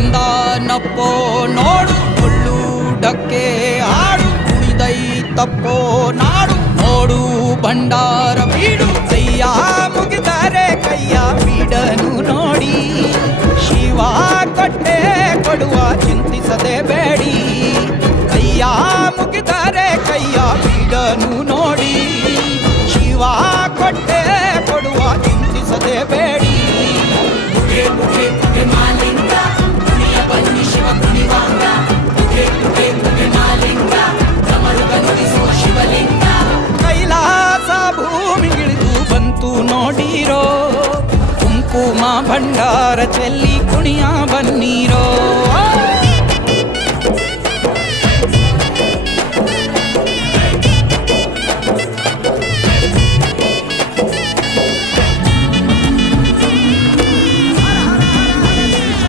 ಬಂದನಪ್ಪೋ ನೋಡು ಡೊಳ್ಳುಡಕ್ಕೆ ಹಾಡು ಕುಣಿದೈತಪ್ಪೋ ನಾಡು ನೋಡು ಭಂಡಾರ ಬೀಡು ಕೈಯ ಮುಗಿದರೆ ಕೈಯ ಬೀಡನು ನೋಡಿ ಶಿವ ಕೊಟ್ಟೆ ಕೊಡುವ ಚಿಂತಿಸದೆ ಬೇಡಿ ಕೈಯ ಮುಗಿದರೆ ಕೈಯ ಬೀಡನು ನೋಡಿ ಶಿವ ಕೊಟ್ಟೆ ಕೊಡುವ ಚಿಂತಿಸದೆ ಬೇಡಿ ಮುಖೆ ಮುಖೆ ಮುಖೆ ಮಾಲಿಂಗ ಕುಣಿಯ ಬನ್ನಿ ಶಿವ ಕುಣಿವಾಂಗ ಮುಖೆ ಮುಖೆ ಮುಖೆ ಮಾಲಿಂಗ ಕಮರುಗ ನುಡಿಸುವ ಶಿವಲಿಂಗ ಕೈಲಾಸ ಭೂಮಿಗಿಳಿದು ಬಂತು ನೋಡಿರೋ ಕುಂಕುಮ ಭಂಡಾರ ಚೆಲ್ಲಿ ಕುಣಿಯ ಬನ್ನೀರೋ